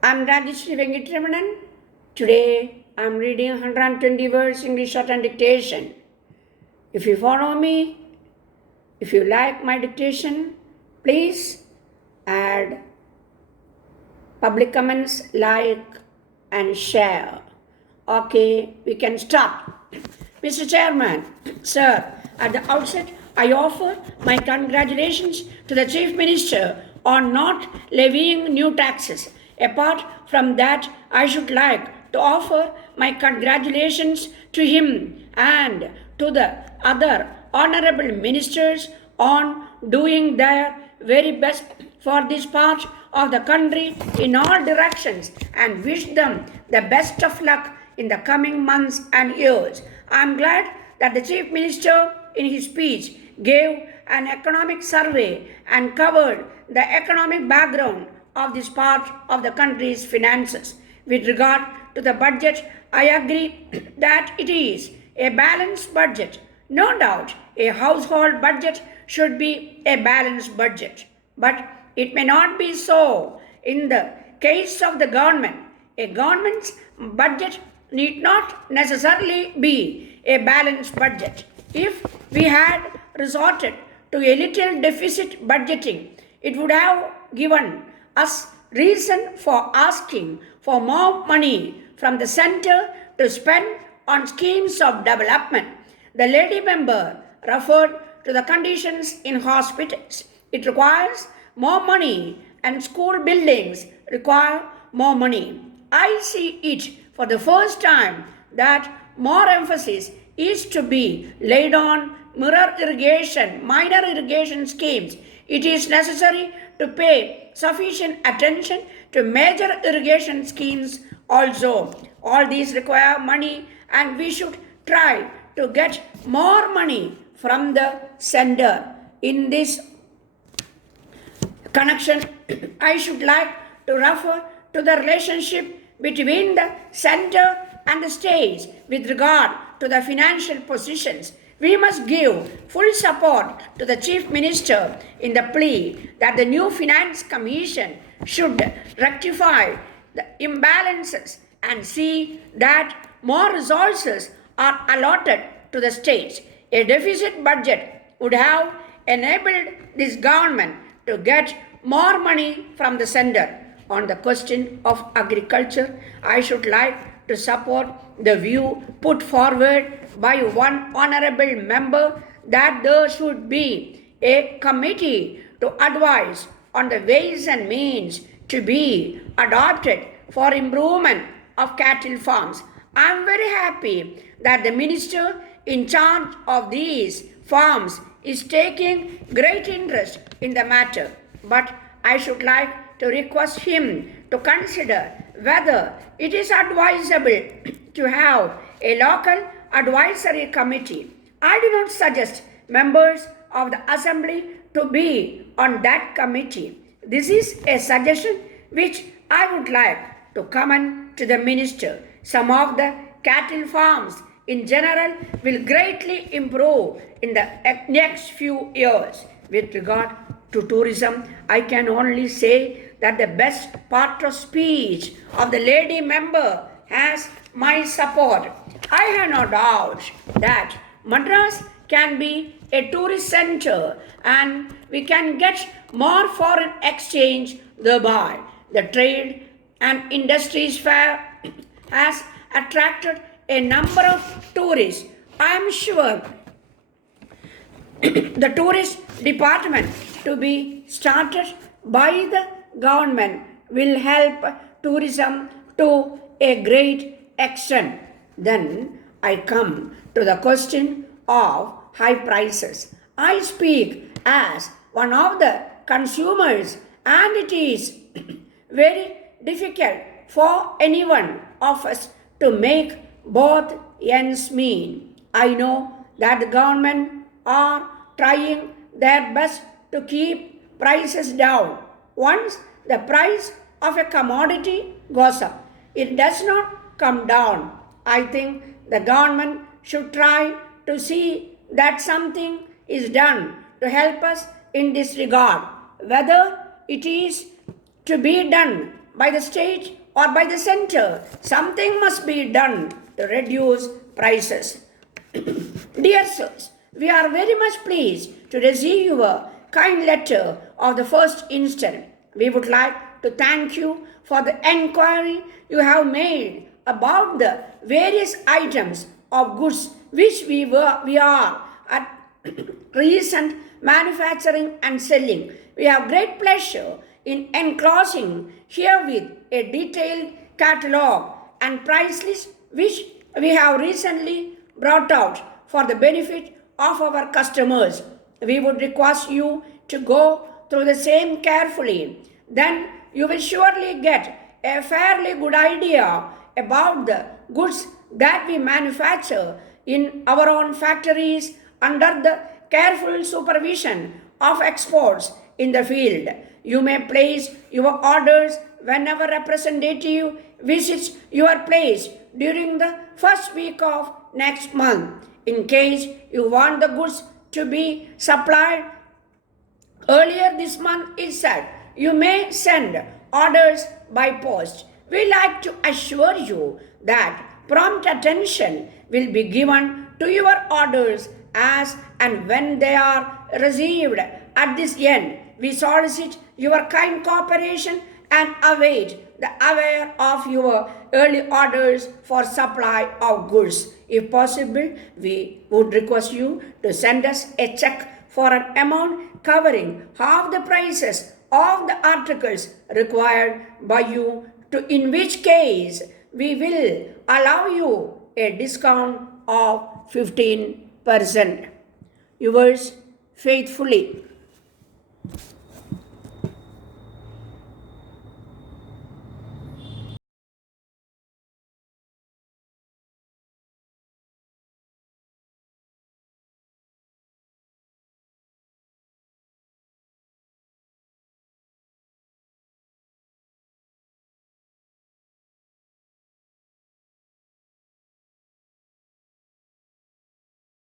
I'm Rajeshri Venkatramanan. Today I'm reading 120 words English Shorthand Dictation. If you follow me, if you like my dictation, please add public comments, like and share. Okay, we can start. Mr. Chairman, sir, at the outset, I offer my congratulations to the Chief Minister on not levying new taxes. Apart from that, I should like to offer my congratulations to him and to the other honorable ministers on doing their very best for this part of the country in all directions and wish them the best of luck in the coming months and years. I am glad that the Chief Minister in his speech gave an economic survey and covered the economic background of this part of the country's finances. With regard to the budget, I agree that it is a balanced budget. No doubt, a household budget should be a balanced budget. But it may not be so in the case of the government. A government's budget need not necessarily be a balanced budget. If we had resorted to a little deficit budgeting, it would have given us reason for asking for more money from the center to spend on schemes of development. The lady member referred to the conditions in hospitals. It requires more money and school buildings require more money. I see it for the first time that more emphasis is to be laid on minor irrigation schemes. It is necessary to pay sufficient attention to major irrigation schemes also. All these require money and we should try to get more money from the sender. In this connection, I should like to refer to the relationship between the center and the states with regard to the financial positions. We must give full support to the Chief Minister in the plea that the new Finance Commission should rectify the imbalances and see that more resources are allotted to the states. A deficit budget would have enabled this government to get more money from the center. On the question of agriculture, I should like to support the view put forward by one honorable member that there should be a committee to advise on the ways and means to be adopted for improvement of cattle farms. I am very happy that the minister in charge of these farms is taking great interest in the matter, but I should like to request him to consider whether it is advisable to have a local advisory committee. I do not suggest members of the assembly to be on that committee. This is a suggestion which I would like to commend to the minister. Some of the cattle farms in general will greatly improve in the next few years. With regard to tourism, I can only say that the best part of speech of the lady member has my support. I have no doubt that Madras can be a tourist center and we can get more foreign exchange thereby. The trade and industries fair has attracted a number of tourists. I am sure the tourist department to be started by the government will help tourism to a great extent. Then I come to the question of high prices. I speak as one of the consumers and it is very difficult for anyone of us to make both ends meet. I know that the government are trying their best to keep prices down. Once the price of a commodity goes up, it does not come down. I think the government should try to see that something is done to help us in this regard. Whether it is to be done by the state or by the center. Something must be done to reduce prices. Dear sirs, we are very much pleased to receive your kind letter of the first instant. We would like to thank you for the enquiry you have made about the various items of goods which we are at recent manufacturing and selling. We have great pleasure in enclosing herewith a detailed catalogue and price list which we have recently brought out for the benefit of our customers. We would request you to go through the same carefully. Then you will surely get a fairly good idea about the goods that we manufacture in our own factories under the careful supervision of experts in the field. You may place your orders whenever a representative visits your place during the first week of next month. In case you want the goods to be supplied earlier this month itself, you may send orders by post. We like to assure you that prompt attention will be given to your orders as and when they are received. At this end, we solicit your kind cooperation and await the aware of your early orders for supply of goods. If possible, we would request you to send us a check for an amount covering half the prices of the articles required by you, in which case we will allow you a discount of 15%. Yours faithfully.